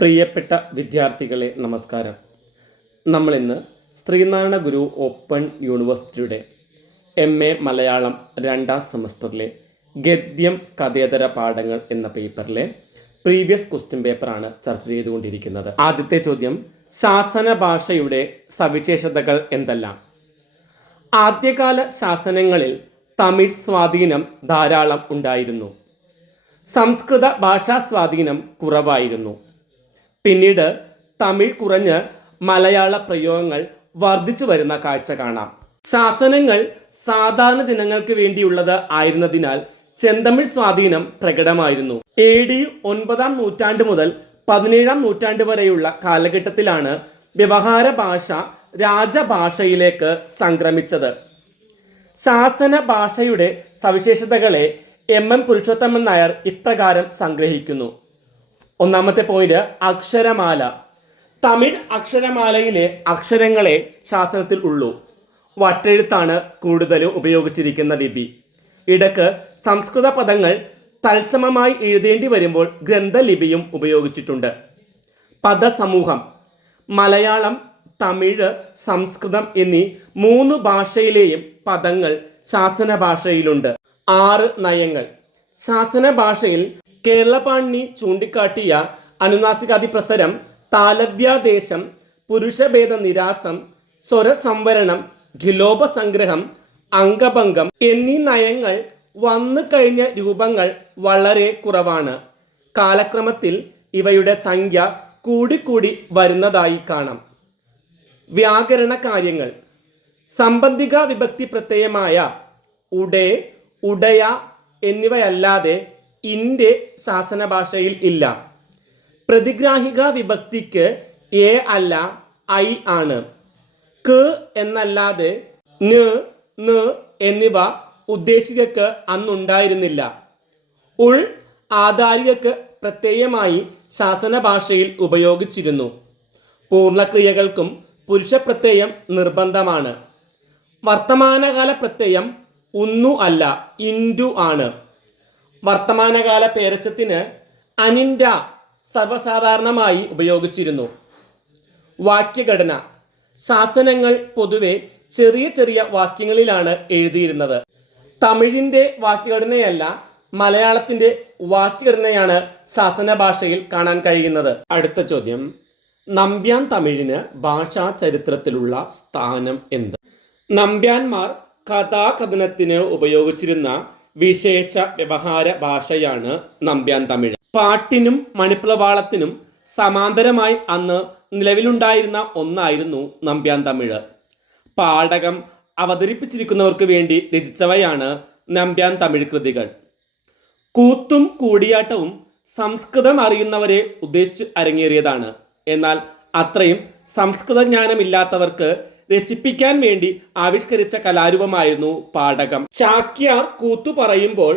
പ്രിയപ്പെട്ട വിദ്യാർത്ഥികളെ നമസ്കാരം. നമ്മളിന്ന് ശ്രീനാരായണ ഗുരു ഓപ്പൺ യൂണിവേഴ്സിറ്റിയുടെ MA മലയാളം 2ാം സെമസ്റ്ററിലെ ഗദ്യം കഥേതര പാഠങ്ങൾ എന്ന പേപ്പറിലെ പ്രീവിയസ് ക്വസ്റ്റ്യൻ പേപ്പറാണ് ചർച്ച ചെയ്തുകൊണ്ടിരിക്കുന്നത്. ആദ്യത്തെ ചോദ്യം, ശാസന ഭാഷയുടെ സവിശേഷതകൾ എന്തെല്ലാം? ആദ്യകാല ശാസനങ്ങളിൽ തമിഴ് സ്വാധീനം ധാരാളം ഉണ്ടായിരുന്നു. സംസ്കൃത ഭാഷാ സ്വാധീനം കുറവായിരുന്നു. പിന്നീട് തമിഴ് കുറഞ്ഞ് മലയാള പ്രയോഗങ്ങൾ വർദ്ധിച്ചു വരുന്ന കാഴ്ച കാണാം. ശാസനങ്ങൾ സാധാരണ ജനങ്ങൾക്ക് വേണ്ടിയുള്ളത് ആയിരുന്നതിനാൽ ചെന്തമിഴ് സ്വാധീനം പ്രകടമായിരുന്നു. AD 9ാം നൂറ്റാണ്ട് മുതൽ 17ാം നൂറ്റാണ്ട് വരെയുള്ള കാലഘട്ടത്തിലാണ് വ്യവഹാര ഭാഷ രാജഭാഷയിലേക്ക് സംക്രമിച്ചത്. ശാസന ഭാഷയുടെ സവിശേഷതകളെ MM പുരുഷോത്തമൻ നായർ ഇപ്രകാരം സംഗ്രഹിക്കുന്നു. ഒന്നാമത്തെ പോയിന്റ്, അക്ഷരമാല. തമിഴ് അക്ഷരമാലയിലെ അക്ഷരങ്ങളെ ശാസനത്തിൽ ഉള്ളൂ. വട്ടെഴുത്താണ് കൂടുതലും ഉപയോഗിച്ചിരിക്കുന്ന ലിപി. ഇടക്ക് സംസ്കൃത പദങ്ങൾ തത്സമമായി എഴുതേണ്ടി വരുമ്പോൾ ഗ്രന്ഥലിപിയും ഉപയോഗിച്ചിട്ടുണ്ട്. പദസമൂഹം. മലയാളം, തമിഴ്, സംസ്കൃതം എന്നീ 3 ഭാഷയിലെയും പദങ്ങൾ ശാസന ഭാഷയിലുണ്ട്. 6 നയങ്ങൾ. ശാസന ഭാഷയിൽ കേരളപാണി ചൂണ്ടിക്കാട്ടിയ അനുനാസികാദി പ്രസരം, താലവ്യാദേശം, പുരുഷഭേദ നിരാസം, സ്വരസംവരണം, ഖിലോപസംഗ്രഹം, അംഗഭംഗം എന്നീ നയങ്ങൾ വന്നു കഴിഞ്ഞ രൂപങ്ങൾ വളരെ കുറവാണ്. കാലക്രമത്തിൽ ഇവയുടെ സംഖ്യ കൂടിക്കൂടി വരുന്നതായി കാണാം. വ്യാകരണ കാര്യങ്ങൾ. സംബന്ധിക വിഭക്തി പ്രത്യയമായ ഉടേ, ഉടയ എന്നിവയല്ലാതെ ഇന്റെ ശാസന ഭാഷയിൽ ഇല്ല. പ്രതിഗ്രാഹിക വിഭക്തിക്ക് എ അല്ല ഐ ആണ്. ക എന്നല്ലാതെ ന്, ന് എന്നിവ ഉദ്ദേശികക്ക് അന്നുണ്ടായിരുന്നില്ല. ഉൾ ആധാരികക്ക് പ്രത്യയമായി ശാസന ഭാഷയിൽ ഉപയോഗിച്ചിരുന്നു. പൂർണ്ണക്രിയകൾക്കും പുരുഷപ്രത്യയം നിർബന്ധമാണ്. വർത്തമാനകാല പ്രത്യയം ഉന്നു അല്ല ഇൻഡു ആണ്. വർത്തമാനകാല പേരച്ചത്തിന് അനിൻഡ സർവ്വസാധാരണമായി ഉപയോഗിച്ചിരുന്നു. വാക്യഘടന. ശാസനങ്ങൾ പൊതുവെ ചെറിയ ചെറിയ വാക്യങ്ങളിലാണ് എഴുതിയിരുന്നത്. തമിഴിൻ്റെ വാക്യഘടനയല്ല, മലയാളത്തിൻ്റെ വാക്യഘടനയാണ് ശാസന ഭാഷയിൽ കാണാൻ കഴിയുന്നത്. അടുത്ത ചോദ്യം, നമ്പ്യാൻ തമിഴിന് ഭാഷാ ചരിത്രത്തിലുള്ള സ്ഥാനം എന്ത്? നമ്പ്യാന്മാർ കഥാകഥനത്തിന് ഉപയോഗിച്ചിരുന്ന വിശേഷ വ്യവഹാര ഭാഷയാണ് നമ്പ്യാൻ തമിഴ്. പാട്ടിനും മണിപ്രവാളത്തിനും സമാന്തരമായി അന്ന് നിലവിലുണ്ടായിരുന്ന ഒന്നായിരുന്നു നമ്പ്യാൻ തമിഴ്. പാഠകം അവതരിപ്പിച്ചിരിക്കുന്നവർക്ക് വേണ്ടി രചിച്ചവയാണ് നമ്പ്യാൻ തമിഴ് കൃതികൾ. കൂത്തും കൂടിയാട്ടവും സംസ്കൃതം അറിയുന്നവരെ ഉദ്ദേശിച്ച് അരങ്ങേറിയതാണ്. എന്നാൽ അത്രയും സംസ്കൃത ജ്ഞാനമില്ലാത്തവർക്ക് രസിപ്പിക്കാൻ വേണ്ടി ആവിഷ്കരിച്ച കലാരൂപമായിരുന്നു പാഠകം. ചാക്യാർ കൂത്തു പറയുമ്പോൾ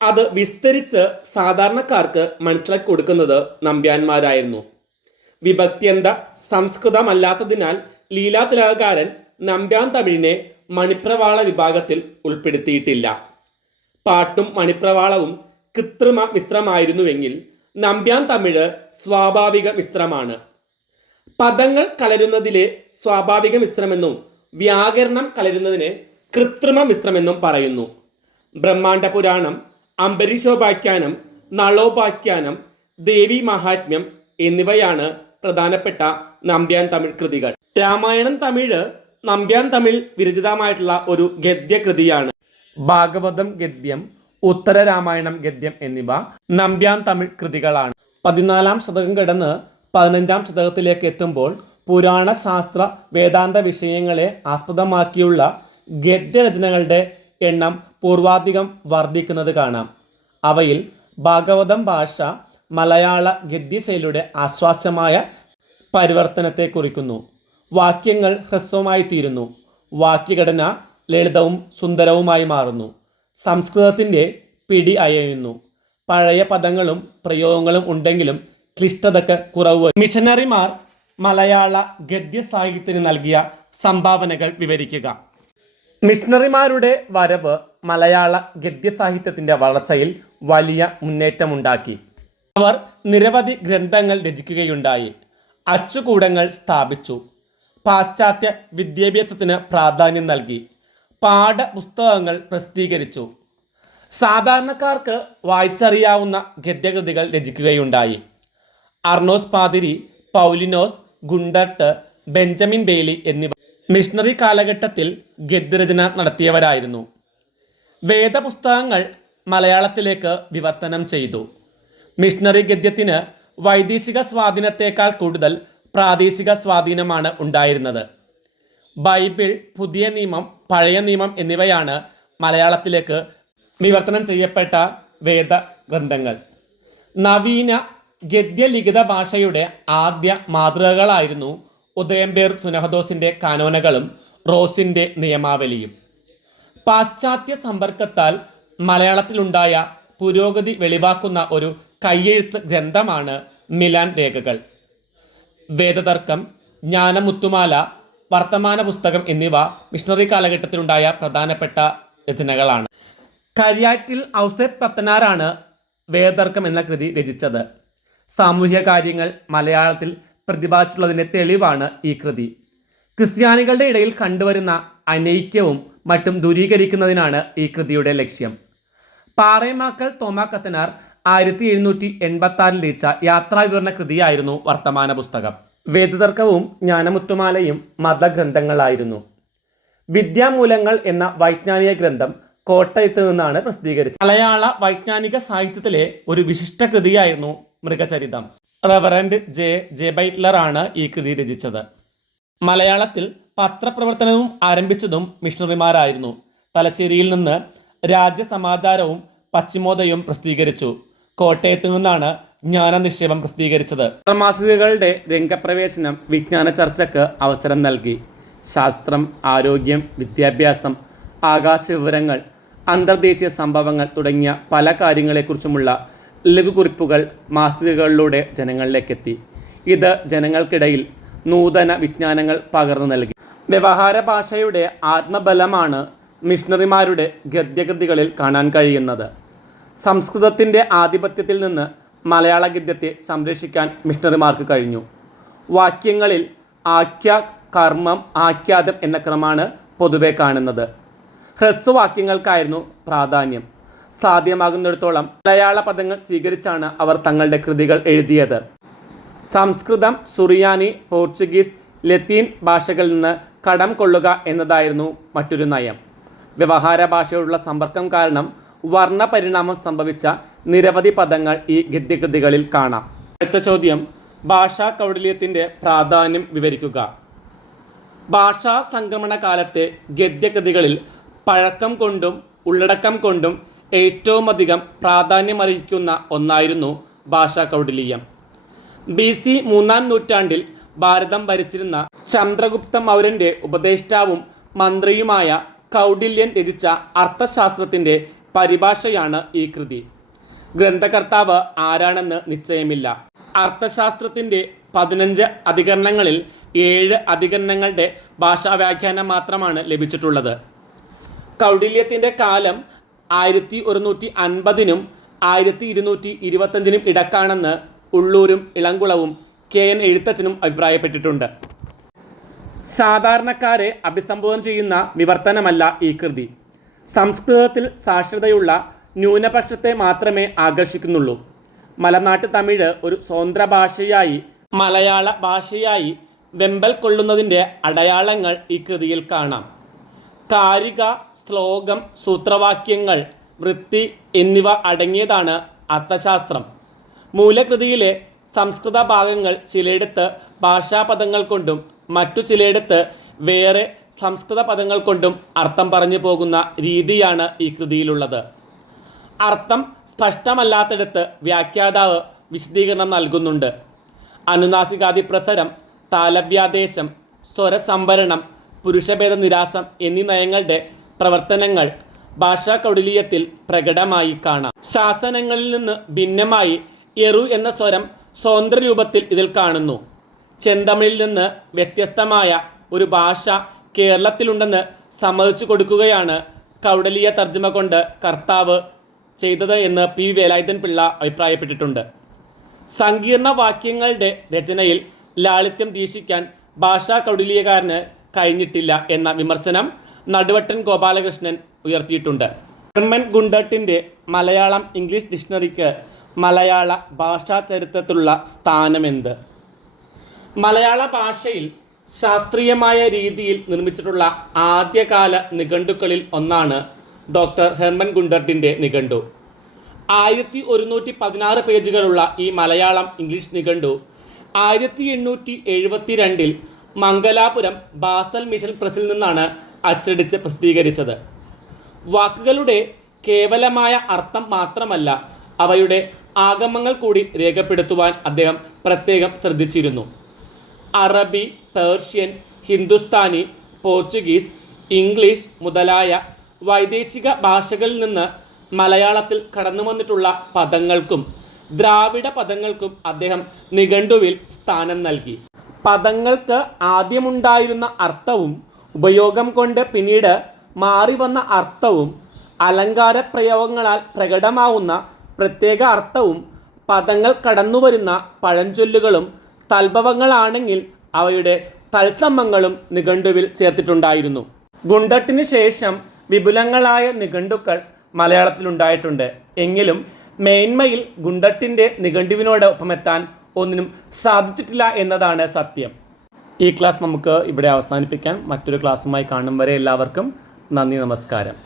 അത് വിസ്തരിച്ച് സാധാരണക്കാർക്ക് മനസ്സിലാക്കി കൊടുക്കുന്നത് നമ്പ്യാന്മാരായിരുന്നു. വിഭക്ത്യന്ത സംസ്കൃതമല്ലാത്തതിനാൽ ലീലാതിലകക്കാരൻ നമ്പ്യാൻ തമിഴിനെ മണിപ്രവാള വിഭാഗത്തിൽ ഉൾപ്പെടുത്തിയിട്ടില്ല. പാട്ടും മണിപ്രവാളവും കൃത്രിമ മിശ്രമായിരുന്നുവെങ്കിൽ നമ്പ്യാൻ തമിഴ് സ്വാഭാവിക മിശ്രമാണ്. പദങ്ങൾ കലരുന്നതിലെ സ്വാഭാവിക മിശ്രമെന്നും വ്യാകരണം കലരുന്നതിനെ കൃത്രിമ മിശ്രമെന്നും പറയുന്നു. ബ്രഹ്മാണ്ഡ പുരാണം, അംബരീഷോപാഖ്യാനം, നളോപാഖ്യാനം, ദേവി മഹാത്മ്യം എന്നിവയാണ് പ്രധാനപ്പെട്ട നമ്പ്യാൻ തമിഴ് കൃതികൾ. രാമായണം തമിഴ് നമ്പ്യാൻ തമിഴ് വിരചിതമായിട്ടുള്ള ഒരു ഗദ്യകൃതിയാണ്. ഭാഗവതം ഗദ്യം, ഉത്തര രാമായണം ഗദ്യം എന്നിവ നമ്പ്യാൻ തമിഴ് കൃതികളാണ്. 14ാം ശതകം കടന്ന് 15ാം ശതകത്തിലേക്ക് എത്തുമ്പോൾ പുരാണ ശാസ്ത്ര വേദാന്ത വിഷയങ്ങളെ ആസ്പദമാക്കിയുള്ള ഗദ്യരചനകളുടെ എണ്ണം പൂർവാധികം വർദ്ധിക്കുന്നത് കാണാം. അവയിൽ ഭാഗവതം ഭാഷ മലയാള ഗദ്യശൈലിയുടെ ആശ്വാസ്യമായ പരിവർത്തനത്തെ കുറിക്കുന്നു. വാക്യങ്ങൾ ഹ്രസ്വമായി തീരുന്നു. വാക്യഘടന ലളിതവും സുന്ദരവുമായി മാറുന്നു. സംസ്കൃതത്തിൻ്റെ പിടി അയയുന്നു. പഴയ പദങ്ങളും പ്രയോഗങ്ങളും ഉണ്ടെങ്കിലും ക്ലിഷ്ടതയ്ക്ക് കുറവ്. മിഷനറിമാർ മലയാള ഗദ്യ സാഹിത്യത്തിന് നൽകിയ സംഭാവനകൾ വിവരിക്കുക. മിഷണറിമാരുടെ വരവ് മലയാള ഗദ്യ സാഹിത്യത്തിൻ്റെ വളർച്ചയിൽ വലിയ മുന്നേറ്റമുണ്ടാക്കി. അവർ നിരവധി ഗ്രന്ഥങ്ങൾ രചിക്കുകയുണ്ടായി. അച്ചുകൂടങ്ങൾ സ്ഥാപിച്ചു. പാശ്ചാത്യ വിദ്യാഭ്യാസത്തിന് പ്രാധാന്യം നൽകി. പാഠപുസ്തകങ്ങൾ പ്രസിദ്ധീകരിച്ചു. സാധാരണക്കാർക്ക് വായിച്ചറിയാവുന്ന ഗദ്യകൃതികൾ രചിക്കുകയുണ്ടായി. അർണോസ് പാതിരി, പൗലിനോസ്, ഗുണ്ടർട്ട്, ബെഞ്ചമിൻ ബെയ്ലി എന്നിവർ മിഷണറി കാലഘട്ടത്തിൽ ഗദ്യരചന നടത്തിയവരായിരുന്നു. വേദപുസ്തകങ്ങൾ മലയാളത്തിലേക്ക് വിവർത്തനം ചെയ്തു. മിഷണറി ഗദ്യത്തിന് വൈദേശിക സ്വാധീനത്തേക്കാൾ കൂടുതൽ പ്രാദേശിക സ്വാധീനമാണ് ഉണ്ടായിരുന്നത്. ബൈബിൾ, പുതിയ നിയമം, പഴയ നിയമം എന്നിവയാണ് മലയാളത്തിലേക്ക് വിവർത്തനം ചെയ്യപ്പെട്ട വേദഗ്രന്ഥങ്ങൾ. നവീന ഗദ്യലിഖിത ഭാഷയുടെ ആദ്യ മാതൃകകളായിരുന്നു ഉദയംപേർ സുനഹദോസിൻ്റെ കാനോനകളും റോസിൻ്റെ നിയമാവലിയും. പാശ്ചാത്യ സമ്പർക്കത്താൽ മലയാളത്തിലുണ്ടായ പുരോഗതി വെളിവാക്കുന്ന ഒരു കയ്യെഴുത്ത് ഗ്രന്ഥമാണ് മിലാൻ രേഖകൾ. വേദതർക്കം, ജ്ഞാനമുത്തുമാല, വർത്തമാന പുസ്തകം എന്നിവ മിഷണറി കാലഘട്ടത്തിലുണ്ടായ പ്രധാനപ്പെട്ട രചനകളാണ്. കരിയാറ്റിൽ ഔസേപ്പ് പത്തനാറാണ് വേദതർക്കം എന്ന കൃതി രചിച്ചത്. സാമൂഹിക കാര്യങ്ങൾ മലയാളത്തിൽ പ്രതിപാദിച്ചുള്ളതിൻ്റെ തെളിവാണ് ഈ കൃതി. ക്രിസ്ത്യാനികളുടെ ഇടയിൽ കണ്ടുവരുന്ന അനൈക്യവും മറ്റും ദൂരീകരിക്കുന്നതിനാണ് ഈ കൃതിയുടെ ലക്ഷ്യം. പാറേമാക്കൽ തോമാ കത്തനാർ 1786 രചിച്ച യാത്രാവിവരണ കൃതിയായിരുന്നു വർത്തമാന പുസ്തകം. വേദതർക്കവും ജ്ഞാനമുത്തുമാലയും മതഗ്രന്ഥങ്ങളായിരുന്നു. വിദ്യാമൂലങ്ങൾ എന്ന വൈജ്ഞാനിക ഗ്രന്ഥം കോട്ടയത്ത് നിന്നാണ് പ്രസിദ്ധീകരിച്ചത്. മലയാള വൈജ്ഞാനിക സാഹിത്യത്തിലെ ഒരു വിശിഷ്ട കൃതിയായിരുന്നു മൃഗചരിതം. റവറൻഡ് ജെ ബൈറ്റ്ലർ ആണ് ഈ കൃതി രചിച്ചത്. മലയാളത്തിൽ പത്രപ്രവർത്തനവും ആരംഭിച്ചതും മിഷണറിമാരായിരുന്നു. തലശ്ശേരിയിൽ നിന്ന് രാജ്യസമാചാരവും പശ്ചിമോദയവും പ്രസിദ്ധീകരിച്ചു. കോട്ടയത്ത് നിന്നാണ് ജ്ഞാനനിക്ഷേപം പ്രസിദ്ധീകരിച്ചത്. മാസികകളുടെ രംഗപ്രവേശനം വിജ്ഞാന ചർച്ചയ്ക്ക് അവസരം നൽകി. ശാസ്ത്രം, ആരോഗ്യം, വിദ്യാഭ്യാസം, ആകാശവിവരങ്ങൾ, അന്തർദേശീയ സംഭവങ്ങൾ തുടങ്ങിയ പല കാര്യങ്ങളെക്കുറിച്ചുമുള്ള ലഘുകുറിപ്പുകൾ മാസികകളിലൂടെ ജനങ്ങളിലേക്കെത്തി. ഇത് ജനങ്ങൾക്കിടയിൽ നൂതന വിജ്ഞാനങ്ങൾ പകർന്നു നൽകി. വ്യവഹാര ഭാഷയുടെ ആത്മബലമാണ് മിഷണറിമാരുടെ ഗദ്യകൃതികളിൽ കാണാൻ കഴിയുന്നത്. സംസ്കൃതത്തിൻ്റെ ആധിപത്യത്തിൽ നിന്ന് മലയാള ഗദ്യത്തെ സംരക്ഷിക്കാൻ മിഷണറിമാർക്ക് കഴിഞ്ഞു. വാക്യങ്ങളിൽ ആഖ്യ, കർമ്മം, ആഖ്യാതം എന്ന ക്രമമാണ് പൊതുവെ കാണുന്നത്. ഹ്രസ്വവാക്യങ്ങൾക്കായിരുന്നു പ്രാധാന്യം. സാധ്യമാകുന്നിടത്തോളം മലയാള പദങ്ങൾ സ്വീകരിച്ചാണ് അവർ തങ്ങളുടെ കൃതികൾ എഴുതിയത്. സംസ്കൃതം, സുറിയാനി, പോർച്ചുഗീസ്, ലത്തീൻ ഭാഷകളിൽ നിന്ന് കടം കൊള്ളുക എന്നതായിരുന്നു മറ്റൊരു നയം. വ്യവഹാര ഭാഷയോടുള്ള സമ്പർക്കം കാരണം വർണ്ണപരിണാമം സംഭവിച്ച നിരവധി പദങ്ങൾ ഈ ഗദ്യകൃതികളിൽ കാണാം. അടുത്ത ചോദ്യം, ഭാഷാ കൗടില്യത്തിൻ്റെ പ്രാധാന്യം വിവരിക്കുക. ഭാഷാ സംക്രമണ കാലത്തെ ഗദ്യകൃതികളിൽ പഴക്കം കൊണ്ടും ഉള്ളടക്കം കൊണ്ടും ഏറ്റവുമധികം പ്രാധാന്യമർഹിക്കുന്ന ഒന്നായിരുന്നു ഭാഷാ കൗടില്യം. BC 3-ാം നൂറ്റാണ്ടിൽ ഭാരതം ഭരിച്ചിരുന്ന ചന്ദ്രഗുപ്ത മൗര്യൻ്റെ ഉപദേഷ്ടാവും മന്ത്രിയുമായ കൗടില്യൻ രചിച്ച അർത്ഥശാസ്ത്രത്തിൻ്റെ പരിഭാഷയാണ് ഈ കൃതി. ഗ്രന്ഥകർത്താവ് ആരാണെന്ന് നിശ്ചയമില്ല. അർത്ഥശാസ്ത്രത്തിൻ്റെ 15 അധികരണങ്ങളിൽ 7 അധികരണങ്ങളുടെ ഭാഷാവ്യാഖ്യാനം മാത്രമാണ് ലഭിച്ചിട്ടുള്ളത്. കൗടില്യത്തിൻ്റെ കാലം 1150-നും 1225-നും ഇടക്കാണെന്ന് ഉള്ളൂരും ഇളംകുളവും KN എഴുത്തച്ഛനും അഭിപ്രായപ്പെട്ടിട്ടുണ്ട്. സാധാരണക്കാരെ അഭിസംബോധന ചെയ്യുന്ന വിവർത്തനമല്ല ഈ കൃതി. സംസ്കൃതത്തിൽ സാക്ഷരതയുള്ള ന്യൂനപക്ഷത്തെ മാത്രമേ ആകർഷിക്കുന്നുള്ളൂ. മലനാട്ട് തമിഴ് ഒരു സ്വതന്ത്ര ഭാഷയായി മലയാള ഭാഷയായി വെമ്പൽ കൊള്ളുന്നതിൻ്റെ അടയാളങ്ങൾ ഈ കൃതിയിൽ കാണാം. കാരിക, ശ്ലോകം, സൂത്രവാക്യങ്ങൾ, വൃത്തി എന്നിവ അടങ്ങിയതാണ് അർത്ഥശാസ്ത്രം. മൂലകൃതിയിലെ സംസ്കൃത ഭാഗങ്ങൾ ചിലയിടത്ത് ഭാഷാപദങ്ങൾ കൊണ്ടും മറ്റു ചിലയിടത്ത് വേറെ സംസ്കൃത പദങ്ങൾ കൊണ്ടും അർത്ഥം പറഞ്ഞു പോകുന്ന രീതിയാണ് ഈ കൃതിയിലുള്ളത്. അർത്ഥം സ്പഷ്ടമല്ലാത്തിടത്ത് വ്യാഖ്യാതാവ് വിശദീകരണം നൽകുന്നുണ്ട്. അനുനാസികാദിപ്രസരം, താലവ്യാദേശം, സ്വരസംവരണം, പുരുഷഭേദ നിരാസം എന്നീ നയങ്ങളുടെ പ്രവർത്തനങ്ങൾ ഭാഷാ കൗടില്യത്തിൽ പ്രകടമായി കാണാം. ശാസനങ്ങളിൽ നിന്ന് ഭിന്നമായി എറു എന്ന സ്വരം സ്വതന്ത്ര രൂപത്തിൽ ഇതിൽ കാണുന്നു. ചെന്തമിഴിൽ നിന്ന് വ്യത്യസ്തമായ ഒരു ഭാഷ കേരളത്തിലുണ്ടെന്ന് സമ്മതിച്ചു കൊടുക്കുകയാണ് കൗടില്യ തർജ്ജമ കൊണ്ട് കർത്താവ് ചെയ്തത് എന്ന് P. വേലായുധൻ പിള്ള അഭിപ്രായപ്പെട്ടിട്ടുണ്ട്. സങ്കീർണ വാക്യങ്ങളുടെ രചനയിൽ ലാളിത്യം ദീക്ഷിക്കാൻ ഭാഷാ കൗടില്യകാരന് കഴിഞ്ഞിട്ടില്ല എന്ന വിമർശനം നടുവട്ടൻ ഗോപാലകൃഷ്ണൻ ഉയർത്തിയിട്ടുണ്ട്. ഹെർമൻ ഗുണ്ടർട്ടിൻ്റെ മലയാളം ഇംഗ്ലീഷ് ഡിക്ഷണറിക്ക് മലയാള ഭാഷാ ചരിത്രത്തിലുള്ള സ്ഥാനമെന്ത്? മലയാള ഭാഷയിൽ ശാസ്ത്രീയമായ രീതിയിൽ നിർമ്മിച്ചിട്ടുള്ള ആദ്യകാല നിഘണ്ടുക്കളിൽ ഒന്നാണ് ഡോക്ടർ ഹെർമൻ ഗുണ്ടർട്ടിൻ്റെ നിഘണ്ടു. 1116 പേജുകളുള്ള ഈ മലയാളം ഇംഗ്ലീഷ് നിഘണ്ടു 1872 മംഗലാപുരം ബാസൽ മിഷൻ പ്രസിൽ നിന്നാണ് അച്ചടിച്ച് പ്രസിദ്ധീകരിച്ചത്. വാക്കുകളുടെ കേവലമായ അർത്ഥം മാത്രമല്ല, അവയുടെ ആഗമങ്ങൾ കൂടി രേഖപ്പെടുത്തുവാൻ അദ്ദേഹം പ്രത്യേകം ശ്രദ്ധിച്ചിരുന്നു. അറബി, പേർഷ്യൻ, ഹിന്ദുസ്ഥാനി, പോർച്ചുഗീസ്, ഇംഗ്ലീഷ് മുതലായ വൈദേശിക ഭാഷകളിൽ നിന്ന് മലയാളത്തിൽ കടന്നു വന്നിട്ടുള്ള പദങ്ങൾക്കും ദ്രാവിഡ പദങ്ങൾക്കും അദ്ദേഹം നിഘണ്ടുവിൽ സ്ഥാനം നൽകി. പദങ്ങൾക്ക് ആദ്യമുണ്ടായിരുന്ന അർത്ഥവും ഉപയോഗം കൊണ്ട് പിന്നീട് മാറി വന്ന അർത്ഥവും അലങ്കാര പ്രയോഗങ്ങളാൽ പ്രകടമാവുന്ന പ്രത്യേക അർത്ഥവും പദങ്ങൾ കടന്നുവരുന്ന പഴഞ്ചൊല്ലുകളും തൽഭവങ്ങളാണെങ്കിൽ അവയുടെ തത്സമങ്ങളും നിഘണ്ടുവിൽ ചേർത്തിട്ടുണ്ടായിരുന്നു. ഗുണ്ടട്ടിന് ശേഷം വിപുലങ്ങളായ നിഘണ്ടുക്കൾ മലയാളത്തിലുണ്ടായിട്ടുണ്ട്. എങ്കിലും മേന്മയിൽ ഗുണ്ടട്ടിൻ്റെ നിഘണ്ടുവിനോട് ഒപ്പമെത്താൻ ഒന്നിനും സാധിച്ചിട്ടില്ല എന്നതാണ് സത്യം. ഈ ക്ലാസ് നമുക്ക് ഇവിടെ അവസാനിപ്പിക്കാം. മറ്റൊരു ക്ലാസ്സുമായി കാണും വരെ എല്ലാവർക്കും നന്ദി, നമസ്കാരം.